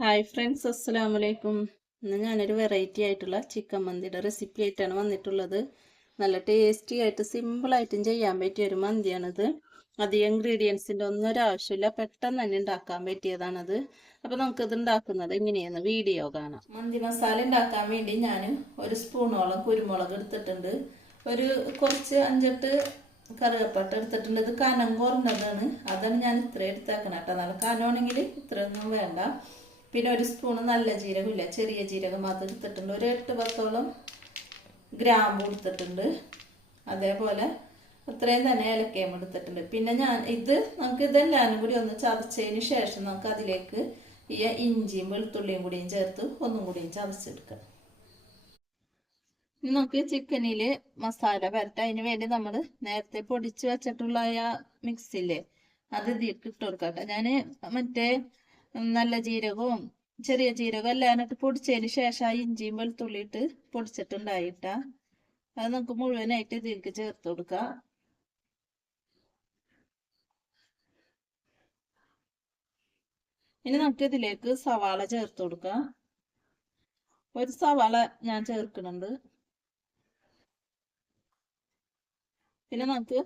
Hi friends അസ്സലാമു അലൈക്കും ഇന്ന് ഞാനൊരു വെറൈറ്റി ആയിട്ടുള്ള ചിക്കൻ മന്തിയുടെ റെസിപ്പി ആയിട്ടാണ് വന്നിട്ടുള്ളത്. നല്ല ടേസ്റ്റി ആയിട്ട് സിമ്പിളായിട്ടും ചെയ്യാൻ പറ്റിയ ഒരു മന്തിയാണിത്. അധികം ഇൻഗ്രീഡിയൻസിന്റെ ഒന്നും ആവശ്യമില്ല. പെട്ടെന്ന് തന്നെ ഉണ്ടാക്കാൻ പറ്റിയതാണത്. അപ്പോൾ നമുക്കിത് ഉണ്ടാക്കുന്നത് എങ്ങനെയാണെന്ന് വീഡിയോ കാണാം. മന്തി മസാല ഉണ്ടാക്കാൻ വേണ്ടി ഞാൻ ഒരു സ്പൂണോളം കുരുമുളക് എടുത്തിട്ടുണ്ട്. ഒരു കുറച്ച് അഞ്ചെട്ട് കറുകപ്പട്ട എടുത്തിട്ടുണ്ട്. ഇത് കനം കുറഞ്ഞതാണ്. അതാണ് ഞാൻ ഇത്ര എടുത്തേക്കണം കേട്ടോ. നല്ല കനമാണെങ്കിൽ ഇത്രയൊന്നും വേണ്ട. പിന്നെ ഒരു സ്പൂണ് നല്ല ജീരകമില്ല ചെറിയ ജീരകം അത് എടുത്തിട്ടുണ്ട്. ഒരു എട്ട് പത്തോളം ഗ്രാമ്പ് എടുത്തിട്ടുണ്ട് അതേപോലെ അത്രയും തന്നെ ഏലക്കയും എടുത്തിട്ടുണ്ട്. പിന്നെ ഞാൻ ഇത് നമുക്ക് ഇതെല്ലാം കൂടി ഒന്ന് ചതച്ചതിന് ശേഷം നമുക്ക് അതിലേക്ക് ഈ ഇഞ്ചിയും വെളുത്തുള്ളിയും കൂടിയും ചേർത്ത് ഒന്നും കൂടിയും ചതച്ചെടുക്കാം നമുക്ക് ചിക്കനിൽ മസാല പരട്ട അതിന് വേണ്ടി നമ്മൾ നേരത്തെ പൊടിച്ച് വെച്ചിട്ടുള്ള ആ മിക്സില്ലേ അത് ഇതിലേക്ക് ഇട്ട് കൊടുക്കാം ഞാൻ മറ്റേ നല്ല ജീരകവും ചെറിയ ജീരകവും എല്ലാം എന്നിട്ട് പൊടിച്ചതിന് ശേഷം ആ ഇഞ്ചിയും വെളുത്തുള്ളി ഇട്ട് പൊടിച്ചിട്ടുണ്ടായിട്ട. അത് നമുക്ക് മുഴുവനായിട്ട് ഇതിലേക്ക് ചേർത്ത് കൊടുക്കാം. ഇനി നമുക്ക് ഇതിലേക്ക് സവാള ചേർത്ത് കൊടുക്കാം. ഒരു സവാള ഞാൻ ചേർക്കുന്നുണ്ട്. പിന്നെ നമുക്ക്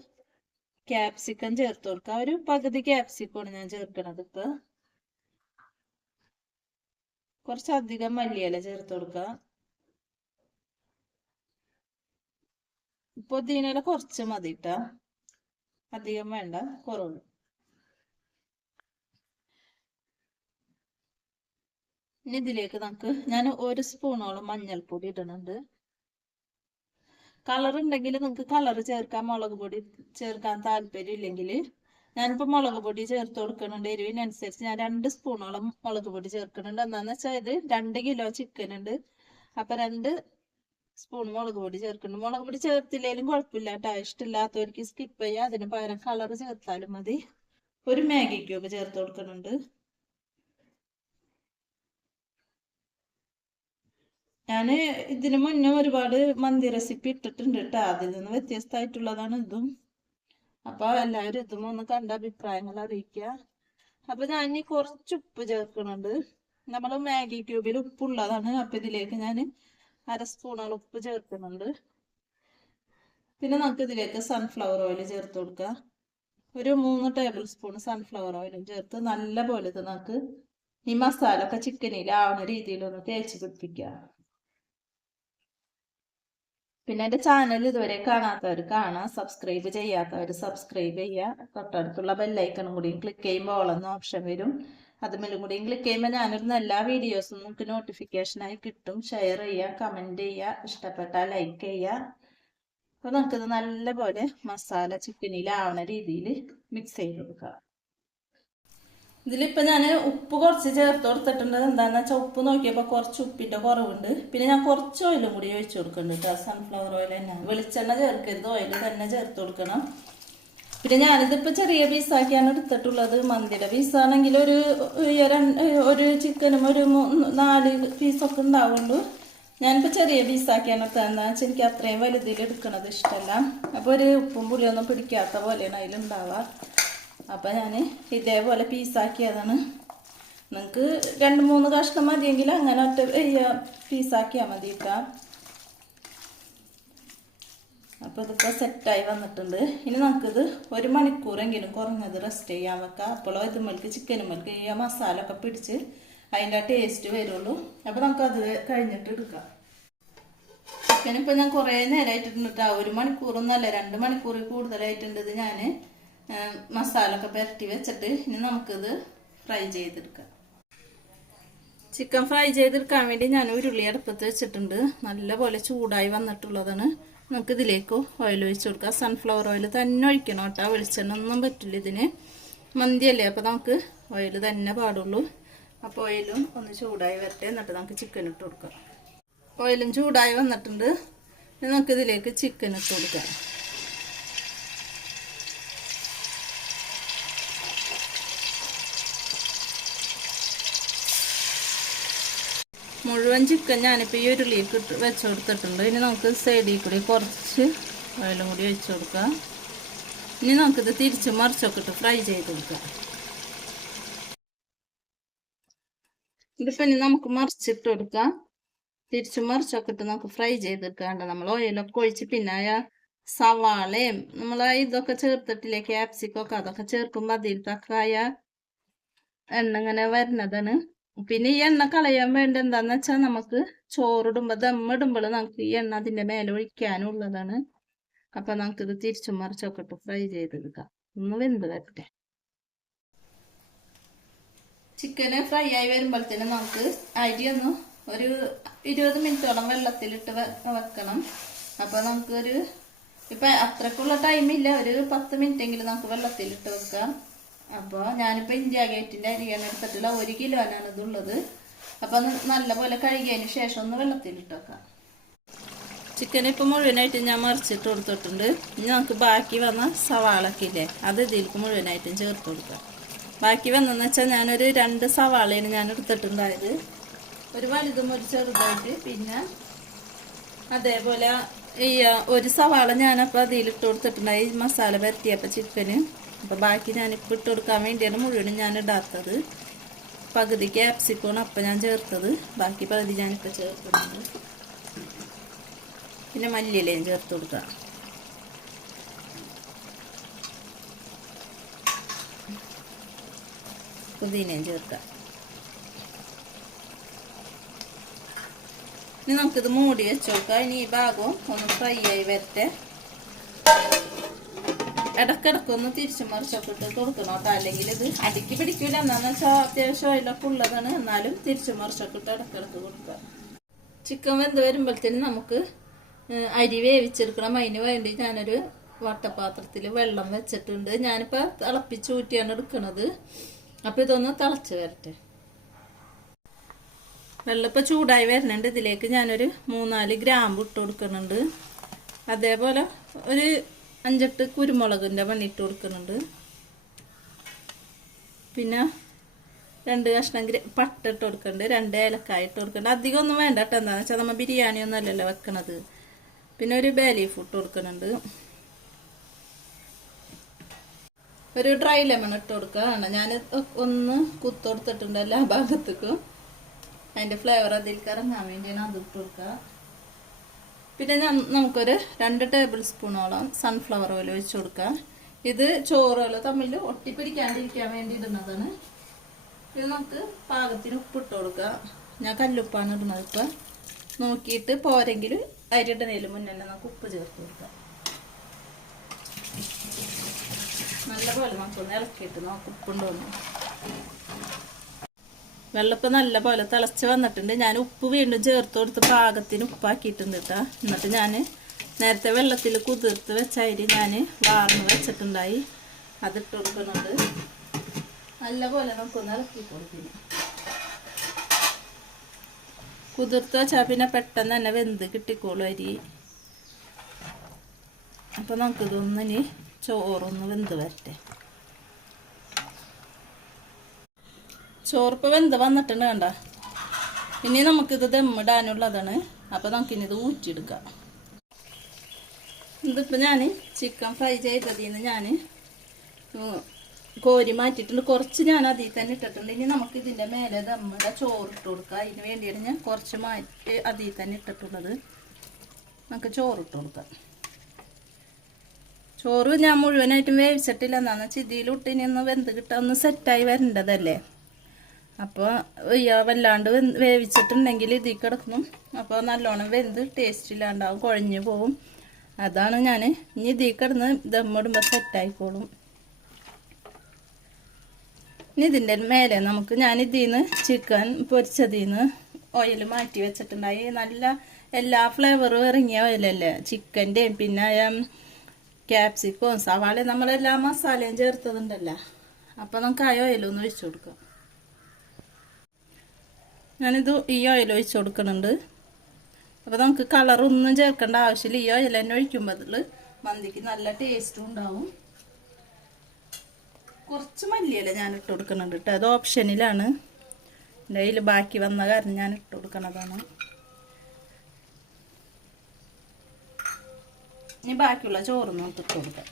ക്യാപ്സിക്കം ചേർത്ത് കൊടുക്കാം. ഒരു പകുതി ക്യാപ്സിക്കമാണ് ഞാൻ ചേർക്കണത് ഇപ്പൊ. കുറച്ചധികം മല്ലിയില ചേർത്ത് കൊടുക്കുക. പുതിനയില കുറച്ച് മതി കേട്ടാ അധികം വേണ്ട കുറവുള്ളൂ. ഇനി ഇതിലേക്ക് നമുക്ക് ഞാൻ ഒരു സ്പൂണോളം മഞ്ഞൾപ്പൊടി ഇടുന്നുണ്ട്. കളർ ഉണ്ടെങ്കിൽ നിങ്ങൾക്ക് കളർ ചേർക്കാം മുളക് പൊടി ചേർക്കാൻ താല്പര്യം ഇല്ലെങ്കിൽ ഞാനിപ്പോൾ മുളക് പൊടി ചേർത്ത് കൊടുക്കുന്നുണ്ട്. എരിവിനനുസരിച്ച് ഞാൻ രണ്ട് സ്പൂണോളം മുളക് പൊടി ചേർക്കുന്നുണ്ട്. എന്താന്ന് വെച്ചാൽ ഇത് രണ്ട് കിലോ ചിക്കൻ ഉണ്ട്. അപ്പൊ രണ്ട് സ്പൂൺ മുളക് പൊടി ചേർക്കുന്നുണ്ട്. മുളക് പൊടി ചേർത്തില്ലെങ്കിലും കുഴപ്പമില്ല കേട്ടോ ഇഷ്ടമില്ലാത്തവർക്ക് സ്കിപ്പ് ചെയ്യാം. അതിന് പകരം കളർ ചേർത്താലും മതി. ഒരു മാഗി ക്യൂബ് ചേർത്ത് കൊടുക്കുന്നുണ്ട്. ഞാൻ ഇതിനു മുന്നേ ഒരുപാട് മന്തി റെസിപ്പി ഇട്ടിട്ടുണ്ട് കേട്ടോ. അതിൽ നിന്ന് വ്യത്യസ്തമായിട്ടുള്ളതാണ് ഇതും. അപ്പൊ എല്ലാവരും ഇതും ഒന്ന് കണ്ട അഭിപ്രായങ്ങൾ അറിയിക്കുക. അപ്പൊ ഞാൻ ഇനി കുറച്ച് ഉപ്പ് ചേർക്കുന്നുണ്ട്. നമ്മൾ മാഗി ട്യൂബിൽ ഉപ്പുള്ളതാണ് അപ്പൊ ഇതിലേക്ക് ഞാൻ അര സ്പൂണോളം ഉപ്പ് ചേർക്കുന്നുണ്ട്. പിന്നെ നമുക്ക് ഇതിലേക്ക് സൺഫ്ലവർ ഓയിൽ ചേർത്ത് കൊടുക്കുക ഒരു മൂന്ന് ടേബിൾ സ്പൂൺ സൺഫ്ലവർ ഓയിലും ചേർത്ത് നല്ല പോലെ നമുക്ക് ഈ മസാല ഒക്കെ ചിക്കനിൽ ആവുന്ന രീതിയിലൊന്ന് തേച്ച് പിടിപ്പിക്കുക. പിന്നെ എന്റെ ചാനൽ ഇതുവരെ കാണാത്തവർ കാണാം. സബ്സ്ക്രൈബ് ചെയ്യാത്തവർ സബ്സ്ക്രൈബ് ചെയ്യുക തൊട്ടടുത്തുള്ള ബെല്ലൈക്കണും കൂടിയും ക്ലിക്ക് ചെയ്യുമ്പോൾ ഓളെന്ന ഓപ്ഷൻ വരും. അതുമല്ലും കൂടിയും ക്ലിക്ക് ചെയ്യുമ്പോൾ ഞാനിരുന്ന എല്ലാ വീഡിയോസും നമുക്ക് നോട്ടിഫിക്കേഷനായി കിട്ടും. ഷെയർ ചെയ്യുക കമന്റ് ചെയ്യുക ഇഷ്ടപ്പെട്ടാൽ ലൈക്ക് ചെയ്യുക അപ്പോൾ നമുക്കിത് നല്ലപോലെ മസാല ചിക്കനിലാവണ രീതിയിൽ മിക്സ് ചെയ്ത് കൊടുക്കുക ഇതിലിപ്പോൾ ഞാൻ ഉപ്പ് കുറച്ച് ചേർത്ത് കൊടുത്തിട്ടുണ്ട്. എന്താണെന്ന് വെച്ചാൽ ഉപ്പ് നോക്കിയപ്പോൾ കുറച്ച് ഉപ്പിന്റെ കുറവുണ്ട്. പിന്നെ ഞാൻ കുറച്ച് ഓയിലും കൂടി ഒഴിച്ചു കൊടുക്കുന്നുണ്ട് കേട്ടോ സൺഫ്ലവർ ഓയിൽ തന്നെ. വെളിച്ചെണ്ണ ചേർക്കരുത്. ഓയിൽ തന്നെ ചേർത്ത് കൊടുക്കണം. പിന്നെ ഞാനിതിപ്പോൾ ചെറിയ പീസാക്കിയാണ് എടുത്തിട്ടുള്ളത്. മന്തിയുടെ പീസാണെങ്കിൽ ഒരു ഒരു ചിക്കനും ഒരു നാല് പീസൊക്കെ ഉണ്ടാവുള്ളൂ. ഞാനിപ്പോൾ ചെറിയ പീസാക്കിയാണ് എടുത്തത്. എന്താ വെച്ചാൽ എനിക്ക് അത്രയും വലുതിൽ എടുക്കണത് ഇഷ്ടമല്ല അപ്പോൾ ഒരു ഉപ്പും പുളിയൊന്നും പിടിക്കാത്ത പോലെയാണ് അതിലുണ്ടാവുക. അപ്പം ഞാൻ ഇതേപോലെ പീസാക്കിയതാണ്. നിങ്ങൾക്ക് രണ്ട് മൂന്ന് കഷ്ണം മതിയെങ്കിൽ അങ്ങനെ ഒറ്റ പീസാക്കിയാൽ മതി ഇട്ടാം അപ്പോൾ ഇതിപ്പോൾ സെറ്റായി വന്നിട്ടുണ്ട്. ഇനി നമുക്കിത് ഒരു മണിക്കൂറെങ്കിലും കുറഞ്ഞത് റെസ്റ്റ് ചെയ്യാൻ വെക്കാം. അപ്പോഴോ ചിക്കൻ ചിക്കനുമ്മൽക്ക് ഈ മസാല ഒക്കെ പിടിച്ച് അതിന്റെ ടേസ്റ്റ് വരുള്ളൂ. അപ്പോൾ നമുക്കത് കഴിഞ്ഞിട്ട് എടുക്കാം. ചിക്കനിപ്പോൾ ഞാൻ കുറേ നേരമായിട്ടുണ്ട് ഒരു മണിക്കൂറൊന്നുമല്ല രണ്ട് മണിക്കൂറിൽ കൂടുതലായിട്ടുണ്ട് ഇത് ഞാൻ മസാല ഒക്കെ പുരട്ടി വെച്ചിട്ട് ഇനി നമുക്കിത് ഫ്രൈ ചെയ്തെടുക്കാം. ചിക്കൻ ഫ്രൈ ചെയ്തെടുക്കാൻ വേണ്ടി ഞാൻ ഉരുളി അടുപ്പത്ത് വെച്ചിട്ടുണ്ട്. നല്ലപോലെ ചൂടായി വന്നിട്ടുള്ളതാണ്. നമുക്ക് ഇതിലേക്ക് ഓയിൽ ഒഴിച്ചു കൊടുക്കാം. സൺഫ്ലവർ ഓയിൽ തന്നെ ഒഴിക്കണം കേട്ടോ. വെളിച്ചെണ്ണ ഒന്നും പറ്റില്ല ഇതിന്. മന്തിയല്ലേ? അപ്പോൾ നമുക്ക് ഓയിൽ തന്നെ പാടുള്ളൂ. അപ്പോൾ ഓയിലും ഒന്ന് ചൂടായി വരട്ടെ. എന്നിട്ട് നമുക്ക് ചിക്കൻ ഇട്ട് കൊടുക്കാം. ഓയിലും ചൂടായി വന്നിട്ടുണ്ട്. നമുക്ക് ഇതിലേക്ക് ചിക്കൻ ഇട്ട് കൊടുക്കാം. മുഴുവൻ ചിക്കൻ ഞാനിപ്പോൾ ഈ ഉരുളിക്ക് ഇട്ട് വെച്ച് കൊടുത്തിട്ടുണ്ട്. ഇനി നമുക്ക് സൈഡിൽ കൂടി കുറച്ച് ഓയിലും കൂടി വെച്ച് കൊടുക്കാം. ഇനി നമുക്കിത് തിരിച്ച് മറിച്ചൊക്കെ ഇട്ട് ഫ്രൈ ചെയ്ത് കൊടുക്കാം. ഇതിപ്പോൾ ഇനി നമുക്ക് മറിച്ചിട്ട് കൊടുക്കാം. തിരിച്ച് മറിച്ചൊക്കെ ഇട്ട് നമുക്ക് ഫ്രൈ ചെയ്തെടുക്കാണ്ട് നമ്മൾ ഓയിലൊക്കെ ഒഴിച്ച് പിന്നെ സവാളയും നമ്മൾ ഇതൊക്കെ ചേർത്തിട്ടില്ലേ ക്യാപ്സിക്കൊക്കെ അതൊക്കെ ചേർക്കുമ്പോൾ അതിൽ തക്കായ എണ്ണ ഇങ്ങനെ വരുന്നതാണ്. പിന്നെ ഈ എണ്ണ കളയാൻ വേണ്ട എന്താന്ന് വെച്ചാൽ നമുക്ക് ചോറിടുമ്പോൾ ദമ്മിടുമ്പോൾ നമുക്ക് ഈ എണ്ണ അതിന്റെ മേലെ ഒഴിക്കാനുള്ളതാണ് അപ്പം നമുക്കിത് തിരിച്ചും മറിച്ചൊക്കെ ഇട്ട് ഫ്രൈ ചെയ്തെടുക്കാം. ഒന്ന് വെന്ത് വരട്ടെ. ചിക്കന് ഫ്രൈ ആയി വരുമ്പോഴത്തേനും നമുക്ക് അരി ഒന്ന് ഒരു ഇരുപത് മിനിറ്റോളം വെള്ളത്തിലിട്ട് വെക്കണം. അപ്പോൾ നമുക്കൊരു ഇപ്പം അത്രക്കുള്ള ടൈമില്ല ഒരു പത്ത് മിനിറ്റെങ്കിലും നമുക്ക് വെള്ളത്തിലിട്ട് വെക്കാം. അപ്പോൾ ഞാനിപ്പോൾ ഇന്ത്യ ഗേറ്റിന്റെ അരിയാണ് എടുത്തിട്ടുള്ള ഒരു കിലോനാണ് ഇതുള്ളത്. അത് നല്ലപോലെ കഴുകിയതിന് ശേഷം ഒന്ന് വെള്ളത്തിൽ വെക്കാം ചിക്കൻ ഇപ്പോൾ മുഴുവനായിട്ട് ഞാൻ മറിച്ചിട്ട് കൊടുത്തിട്ടുണ്ട്. ഇനി നമുക്ക് ബാക്കി വന്ന സവാളക്കില്ലേ അത് ഇതിലേക്ക് മുഴുവനായിട്ടും ചേർത്ത് കൊടുക്കാം. ബാക്കി വന്നെന്ന് വെച്ചാൽ ഞാനൊരു രണ്ട് സവാളയാണ് ഞാൻ എടുത്തിട്ടുണ്ടായത്. ഒരു വലുതും ഒരു ചെറുതായിട്ട്. പിന്നെ അതേപോലെ ഈ ഒരു സവാള ഞാനപ്പോൾ അതിലിട്ട് കൊടുത്തിട്ടുണ്ടായി മസാല പരത്തിയപ്പോൾ ചിക്കന് അപ്പോൾ ബാക്കി ഞാനിപ്പോൾ ഇട്ട് കൊടുക്കാൻ വേണ്ടിയാണ് മുഴുവനും ഞാൻ ഇടാത്തത്. പകുതി ക്യാപ്സിക്കോണ് അപ്പം ഞാൻ ചേർത്തത്. ബാക്കി പകുതി ഞാനിപ്പോൾ ചേർക്കുന്നത് പിന്നെ മല്ലിയിലയും ചേർത്ത് കൊടുക്കാം. പുതിനയും ചേർക്കാം. ഇനി നമുക്കിത് മൂടി വെച്ചോക്കാം ഇനി ഈ ഭാഗവും ഒന്ന് ഫ്രൈ ആയി വരട്ടെ. ഇടക്കിടക്കൊന്ന് തിരിച്ചു മറിച്ചൊക്കെ ഇട്ട് കൊടുക്കണം കേട്ടോ. അല്ലെങ്കിൽ ഇത് അടിക്ക് പിടിക്കൂല. എന്നാന്ന് വെച്ചാൽ അത്യാവശ്യം ഓയിലൊക്കെ ഉള്ളതാണ്. എന്നാലും തിരിച്ചു മറിച്ചൊക്കെ ഇട്ട് ഇടക്കിടക്ക് കൊടുക്കുക. ചിക്കൻ വെന്ത് വരുമ്പോഴത്തേനും നമുക്ക് അരി വേവിച്ചെടുക്കണം. അതിന് വേണ്ടി ഞാനൊരു വട്ടപാത്രത്തിൽ വെള്ളം വെച്ചിട്ടുണ്ട്. ഞാനിപ്പോൾ തിളപ്പിച്ച് ഊറ്റിയാണ് എടുക്കുന്നത് അപ്പോൾ ഇതൊന്ന് തിളച്ച് വരട്ടെ. വെള്ളം ഇപ്പോൾ ചൂടായി വരുന്നുണ്ട്. ഇതിലേക്ക് ഞാനൊരു മൂന്നാൽ ഗ്രാമ്പ് ഇട്ട് കൊടുക്കുന്നുണ്ട്. അതേപോലെ ഒരു അഞ്ചെട്ട് കുരുമുളകിന്റെ മണ്ണിട്ട് കൊടുക്കുന്നുണ്ട്. പിന്നെ രണ്ട് കഷ്ണം പട്ട ഇട്ട് കൊടുക്കുന്നുണ്ട്. രണ്ട് ഏലക്കായ ഇട്ട് കൊടുക്കുന്നുണ്ട്. അധികം ഒന്നും വേണ്ട കേട്ടോ. എന്താണെന്ന് വെച്ചാൽ നമ്മൾ ബിരിയാണി ഒന്നും അല്ലല്ലോ വെക്കണത്. പിന്നെ ഒരു ബേ ലീഫ് ഇട്ട് കൊടുക്കുന്നുണ്ട്. ഒരു ഡ്രൈ ലെമൺ ഇട്ട് കൊടുക്കുകയാണ് ഞാൻ ഒന്ന് കുത്തൊടുത്തിട്ടുണ്ട് എല്ലാ ഭാഗത്തേക്കും. അതിന്റെ ഫ്ലേവർ അതിലേക്ക് ഇറങ്ങാൻ വേണ്ടിയാണ് അത് ഇട്ട് കൊടുക്കുക. പിന്നെ നമുക്കൊരു രണ്ട് ടേബിൾ സ്പൂണോളം സൺഫ്ലവർ ഓയിൽ ഒഴിച്ചു കൊടുക്കാം ഇത് ചോറുകൾ തമ്മിൽ ഒട്ടിപ്പിടിക്കാണ്ടിരിക്കാൻ വേണ്ടി ഇടുന്നതാണ് ഇത് നമുക്ക് പാകത്തിന് ഉപ്പിട്ട് കൊടുക്കാം ഞാൻ കല്ലുപ്പാണ് ഇടുന്നത് ഇപ്പം. നോക്കിയിട്ട് പോരെങ്കിൽ അരിയിടുന്നതിന് മുന്നേ നമുക്ക് ഉപ്പ് ചേർത്ത് കൊടുക്കാം. നല്ലപോലെ നമുക്കൊന്ന് ഇളക്കിയിട്ട് നമുക്ക് ഉപ്പുണ്ടോന്ന് വെള്ളപ്പം നല്ല പോലെ തിളച്ച് വന്നിട്ടുണ്ട്. ഞാൻ ഉപ്പ് വീണ്ടും ചേർത്ത് കൊടുത്ത് പാകത്തിന് ഉപ്പാക്കിയിട്ടുണ്ട് കേട്ടോ എന്നിട്ട് ഞാൻ നേരത്തെ വെള്ളത്തിൽ കുതിർത്ത് വെച്ച അരി ഞാൻ വാർന്ന് വെച്ചിട്ടുണ്ടായി. അതിട്ട് കൊടുക്കുന്നുണ്ട് നല്ല പോലെ നമുക്കൊന്ന് ഇറക്കി കൊടുക്കുന്നു കുതിർത്ത് വെച്ചാൽ പിന്നെ പെട്ടെന്ന് തന്നെ വെന്ത് കിട്ടിക്കോളും അരി. അപ്പോൾ നമുക്കിതൊന്നിനി ചോറൊന്ന് വെന്ത് വരട്ടെ. ചോറിപ്പോൾ വെന്ത് വന്നിട്ടുണ്ട് കണ്ട. ഇനി നമുക്കിത് ദമ്മിടാനുള്ളതാണ് അപ്പോൾ ഇത് ഊറ്റിയെടുക്കാം. ഇതിപ്പോൾ ഞാൻ ചിക്കൻ ഫ്രൈ ചെയ്തതിൽ നിന്ന് ഞാൻ കോരി മാറ്റിയിട്ടുണ്ട്. കുറച്ച് ഞാൻ അതിൽ തന്നെ ഇട്ടിട്ടുണ്ട്. ഇനി നമുക്ക് ഇതിന്റെ മേലെ ദമ്മിട ചോറ് ഇട്ട് കൊടുക്കാം. അതിന് വേണ്ടിയാണ് ഞാൻ കുറച്ച് മാറ്റി അതിൽ തന്നെ ഇട്ടിട്ടുള്ളത്. നമുക്ക് ചോറ് ഇട്ട് കൊടുക്കാം. ചോറ് ഞാൻ മുഴുവനായിട്ടും വേവിച്ചിട്ടില്ല. എന്നാന്ന് വെച്ചാൽ ഇതിലിട്ട് ഇനി ഒന്ന് വെന്ത് കിട്ടാൻ ഒന്ന് സെറ്റായി വരേണ്ടതല്ലേ? അപ്പോൾ വല്ലാണ്ട് വേവിച്ചിട്ടുണ്ടെങ്കിൽ ഇതിൽ കിടക്കും. അപ്പോൾ നല്ലോണം വെന്ത് ടേസ്റ്റ് ഇല്ലാണ്ടാവും കുഴഞ്ഞു പോവും. അതാണ് ഞാൻ ഇനി ഇതിൽ കിടന്ന് ദമ്മിടുമ്പോൾ സെറ്റായിക്കോളും. ഇനി ഇതിന്റെ മേലെ നമുക്ക് ഞാൻ ഇതിൽ നിന്ന് ചിക്കൻ പൊരിച്ചതിൽ നിന്ന് ഓയിൽ മാറ്റി വെച്ചിട്ടുണ്ടായി. നല്ല എല്ലാ ഫ്ലേവറും ഇറങ്ങിയ ഓയിലല്ലേ ചിക്കന്റെയും പിന്നെ ക്യാപ്സിക്കവും സവാള നമ്മളെല്ലാ മസാലയും ചേർത്തതുണ്ടല്ലോ. അപ്പോൾ നമുക്ക് ആ ഓയിലൊന്ന് ഒഴിച്ചു കൊടുക്കാം. ഞാനിത് ഈ ഓയിൽ ഒഴിച്ചു കൊടുക്കുന്നുണ്ട്. അപ്പോൾ നമുക്ക് കളറൊന്നും ചേർക്കേണ്ട ആവശ്യമില്ല. ഈ ഓയിൽ തന്നെ ഒഴിക്കുമ്പോൾ മന്തിക്ക് നല്ല ടേസ്റ്റും ഉണ്ടാവും. കുറച്ച് മല്ലിയല്ല ഞാൻ ഇട്ട് കൊടുക്കുന്നുണ്ട് കേട്ടോ അത് ഓപ്ഷനിലാണ് എന്റെ കയ്യിൽ ബാക്കി വന്ന കാരണം ഞാൻ ഇട്ട് കൊടുക്കണതാണ് ഇനി ബാക്കിയുള്ള ചോറ് നമുക്ക് ഇട്ട് കൊടുക്കാം.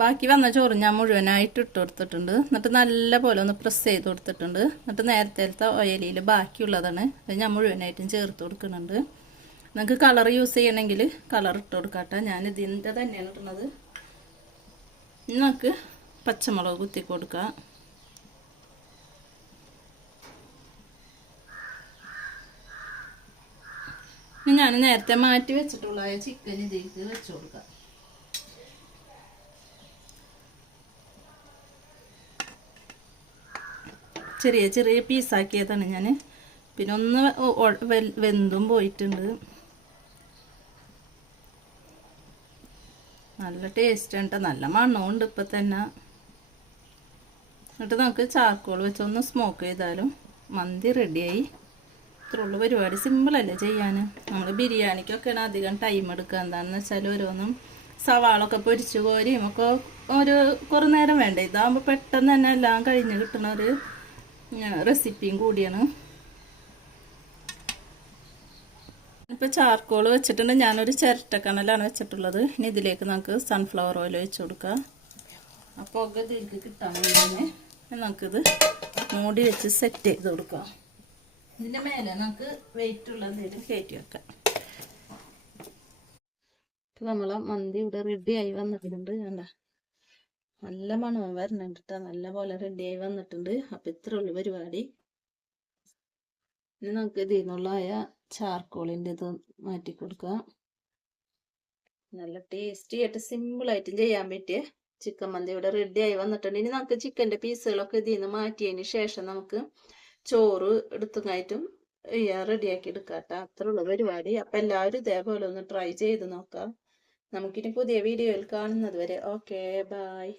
ബാക്കി വന്ന ചോറ് ഞാൻ മുഴുവനായിട്ട് ഇട്ട് കൊടുത്തിട്ടുണ്ട്. എന്നിട്ട് നല്ല പോലെ ഒന്ന് പ്രസ് ചെയ്ത് കൊടുത്തിട്ടുണ്ട്. എന്നിട്ട് നേരത്തെ ഓയിലിൽ ബാക്കിയുള്ളതാണ്. അത് ഞാൻ മുഴുവനായിട്ടും ചേർത്ത് കൊടുക്കുന്നുണ്ട്. നിങ്ങൾക്ക് കളർ യൂസ് ചെയ്യണമെങ്കിൽ കളർ ഇട്ട് കൊടുക്കട്ടെ. ഞാൻ ഇതിന്റെ തന്നെയാണ് ഇടുന്നത്. നിങ്ങൾക്ക് പച്ചമുളക് കുത്തി കൊടുക്കാം. ഞാൻ നേരത്തെ മാറ്റി വെച്ചിട്ടുള്ള ചിക്കൻ ഇതിലേക്ക് വെച്ച് കൊടുക്കാം. ചെറിയ ചെറിയ പീസാക്കിയതാണ് ഞാൻ പിന്നെ ഒന്ന് വെന്തും പോയിട്ടുണ്ട്. നല്ല ടേസ്റ്റ് ഉണ്ട് നല്ല ഉണ്ട് ഇപ്പം തന്നെ. എന്നിട്ട് നമുക്ക് ചാർക്കോൾ വെച്ച് ഒന്ന് സ്മോക്ക് ചെയ്താലും മന്തി റെഡിയായി ഇത്രയുള്ള പരിപാടി. സിമ്പിളല്ലേ ചെയ്യാൻ നമ്മൾ ബിരിയാണിക്കൊക്കെയാണ് അധികം ടൈം എടുക്കുക. എന്താണെന്ന് വെച്ചാൽ ഓരോന്നും സവാളൊക്കെ പൊരിച്ചു കോരിയും ഒക്കെ ഒരു കുറേ നേരം വേണ്ട. ഇതാകുമ്പോൾ പെട്ടെന്ന് തന്നെ എല്ലാം കഴിഞ്ഞ് കിട്ടുന്ന ഒരു റെസിപ്പിയും കൂടിയാണ്. ഇപ്പോൾ ചാർക്കോൾ വെച്ചിട്ടുണ്ട്. ഞാനൊരു ചിരട്ടക്കണലാണ് വെച്ചിട്ടുള്ളത്. ഇനി ഇതിലേക്ക് നമുക്ക് സൺഫ്ലവർ ഓയിൽ വെച്ച് കൊടുക്കാം. അപ്പോൾ പുക ഇതിലേക്ക് കിട്ടാൻ വേണ്ടി നമുക്കിത് മൂടി വെച്ച് സെറ്റ് ചെയ്ത് കൊടുക്കാം. ഇതിന്റെ മേലെ നമുക്ക് വെയിറ്റ് ഉള്ള എന്തെങ്കിലും കയറ്റി വെക്കാം. ഇപ്പം നമ്മളെ മന്തി ഇവിടെ റെഡി ആയി വന്നിട്ടുണ്ട്. കണ്ട? നല്ല മണം വരണുണ്ട് ട്ടോ. നല്ല പോലെ റെഡിയായി വന്നിട്ടുണ്ട്. അപ്പം ഇത്ര ഉള്ളു പരിപാടി. ഇനി നമുക്ക് ഇതിൽ നിന്നുള്ളായ ചാർക്കോളിന്റെ ഇത് മാറ്റി കൊടുക്കാം. നല്ല ടേസ്റ്റി ആയിട്ട് സിമ്പിളായിട്ടും ചെയ്യാൻ പറ്റിയ. ചിക്കൻ മന്തി ഇവിടെ റെഡി ആയി വന്നിട്ടുണ്ട്. ഇനി നമുക്ക് ചിക്കന്റെ പീസുകളൊക്കെ ഇതിൽ നിന്ന് മാറ്റിയതിന് ശേഷം നമുക്ക് ചോറ് എടുത്തുമായിട്ടും റെഡിയാക്കി എടുക്കാട്ടോ അത്രയുള്ള പരിപാടി. അപ്പം എല്ലാവരും ഇതേപോലെ ഒന്ന് ട്രൈ ചെയ്ത് നോക്കാം. നമുക്കിനി പുതിയ വീഡിയോയിൽ കാണുന്നത് വരെ. Okay bye